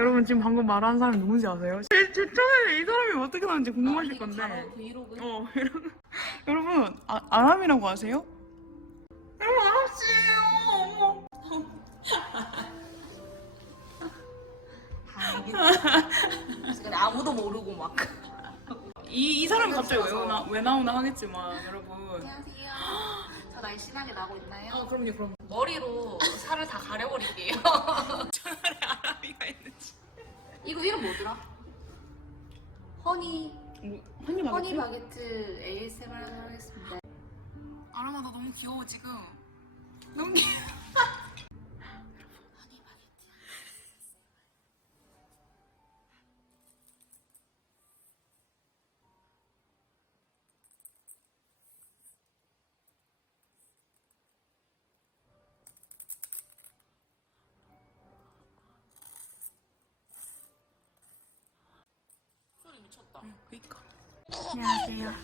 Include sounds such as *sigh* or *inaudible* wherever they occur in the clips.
여러분 지금 방금 말한 사람이 누군지 아세요? 제, 제 처음에 이 사람이 어떻게 나왔는지 궁금하실 건데. 브이로그 어 여러분 *laughs* 여러분 아, 아람이라고 아세요? 여러분 아람씨예요. 어머. 근데 아무도 모르고 막. 이, 이 사람이 갑자기 왜, 나, 왜 나오나 하겠지만 여러분. 안녕하세요. 저 날씬하게 나고 있나요? 아 그럼요 그럼 머리로 살을 다 가려버릴게요 *laughs* *laughs* 아람이가 있는지. 이거 이름 뭐더라? 허니. 뭐, 허니 하겠지? 바게트 ASMR 하겠습니다. 아람아 나 너무 귀여워 지금. 너무 귀여워 *laughs* 미쳤다. 그니까. 안녕하세요.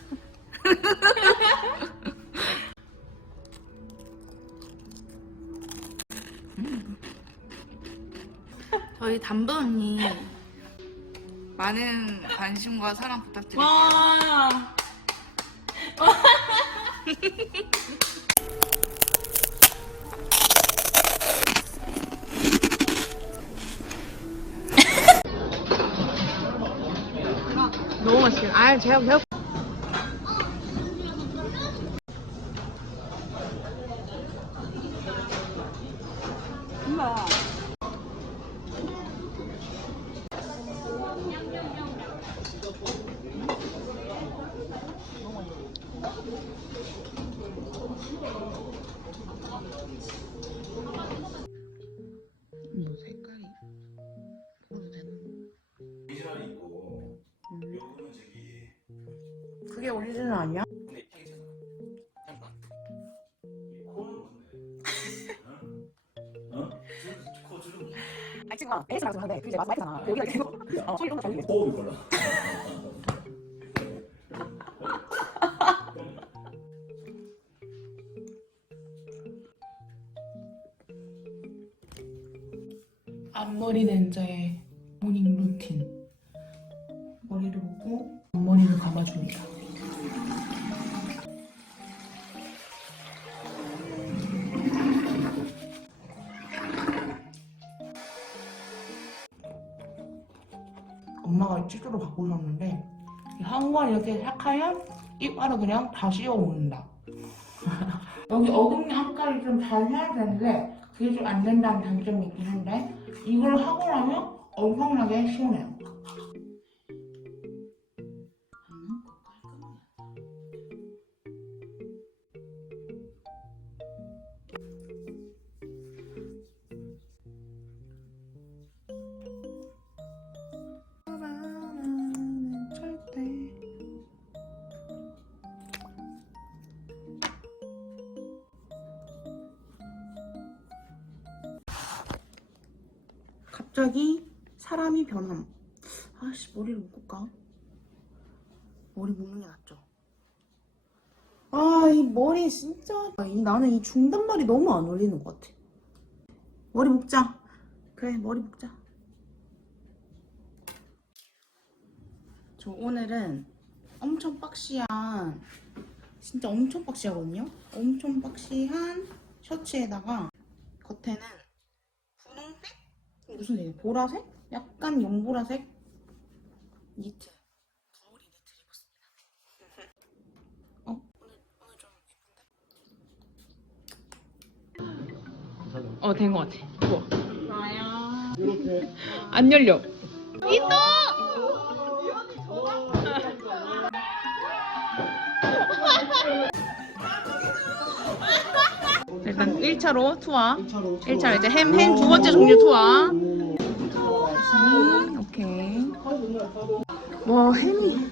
저희 담배 언니. 많은 관심과 사랑 부탁드립니다 와 맛있 아니야? 뭔데? 어? 아 지금 에이스랑 좀 하는데. 그 이제 마이크 잖아. 여기가 계속 어, 소리 좀더 잘 들리겠어 호흡이 골라 앞머리 렌저의 모닝 루틴. 머리를 묶고 앞머리를 감아줍니다 엄마가 찌개로 바꾸셨는데 한번 이렇게 싹 하면 이빨을 그냥 다 씌워 먹는다 *laughs* 여기 어금니 한가를 좀 잘 해야 되는데 그게 좀 안 된다는 단점이 있긴 한데 이걸 하고 나면 엄청나게 시원해요. 갑자기 사람이 변함. 아씨 머리를 묶을까? 머리 묶는 게 낫죠. 아 이 머리 진짜. 나는 이 중단발이 너무 안 어울리는 것 같아. 머리 묶자. 그래 머리 묶자. 저 오늘은 엄청 박시한 진짜 엄청 박시하거든요? 엄청 박시한 셔츠에다가 겉에는? 무슨 색이야? 보라색? 약간 연보라색 니트 겨울이 니트를 입었습니다 어? 오늘, 오늘 좀 예쁜데? 어, 된 것 같아. 우와. 안 열려. 있다! 일단 1차로 투하. 1차 이제 햄, 햄 두 번째 종류 투하. 음, 오케이. 와, 햄이.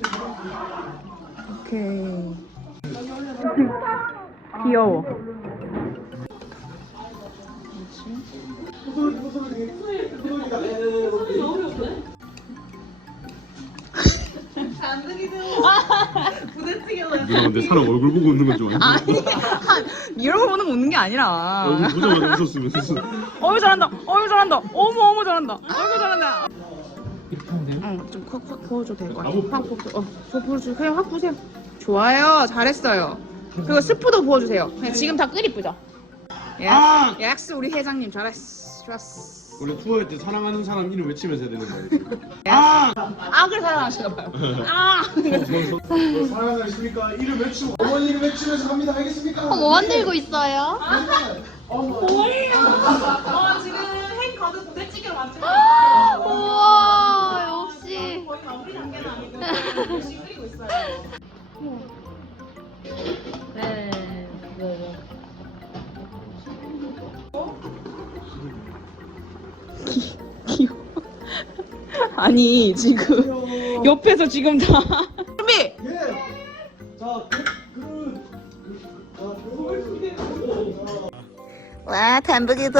오케이. *laughs* 귀여워. 근데 사람 얼굴 보고 웃는 건좀 아니야. 아니 거 보는 거 웃는 게 아니라. 얼굴 보자마자 웃었으면 어유 잘한다 어유 잘한다 어머 어머 잘한다 어유 잘한다. 이렇게 하면 돼요? 응좀 콱콱 부어줘도 될것 같아. 확 부어 어저 부어주세요. 그냥 확 부으세요. 좋아요 잘했어요. 그리고 스프도 부어주세요. 그냥 지금 다 끓이쁘죠? 예 아! 엑스 우리 회장님 잘했어 좋았어 원래 투어할 때 사랑하는 사람 이름 외치면서 해야 되는 거야. *laughs* 아! 악을 사랑하시나 봐요. 아! 사랑하십니까? 이름 외치고. 어머니 이름 외치면서 갑니다. 알겠습니까? 뭐 만들고 있어요? 뭐예요? 어 지금 햄 가득 부대찌개로 만들고 우와 역시. 거의 마무리 단계는 아니고 열심히 끓이고 있어요 아니 지금 옆에서 지금 다. 준비! 와 단북이도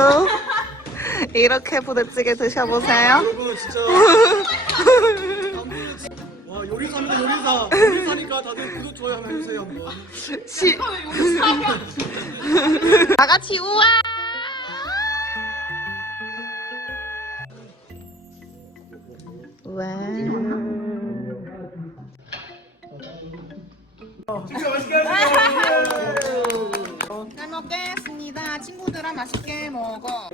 이렇게 부대찌개 드셔보세요. 여러분 진짜. 와 요리사입니다 요리사. 요리사니까 다들 구독 좋아요 한번 해주세요 한번. 시... 다 같이 우와. 와. 잘 먹겠습니다. 친구들아 맛있게 먹어.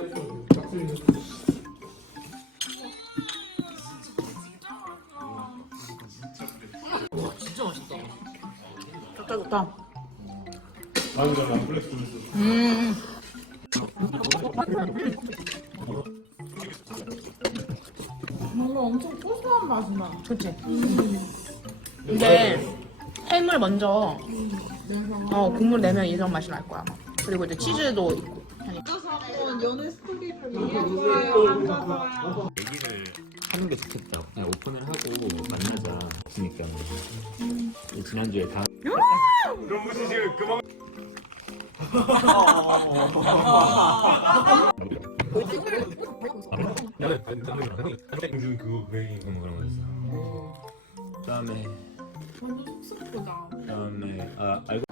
좋다 좋다 *laughs* 그치? 근데 햄을 먼저. 어 국물 내면 이런 맛이 날 거야 아마. 그리고 이제 치즈도 있고. 하니까. 얘기를 하는 게 좋겠다. 그냥 오픈을 하고 만나자. 그니까 지난주에 다 요즘 그 *laughs* *laughs* 거그 얘기 그런 그런 거였어. 그다음에 그다음에 아 알고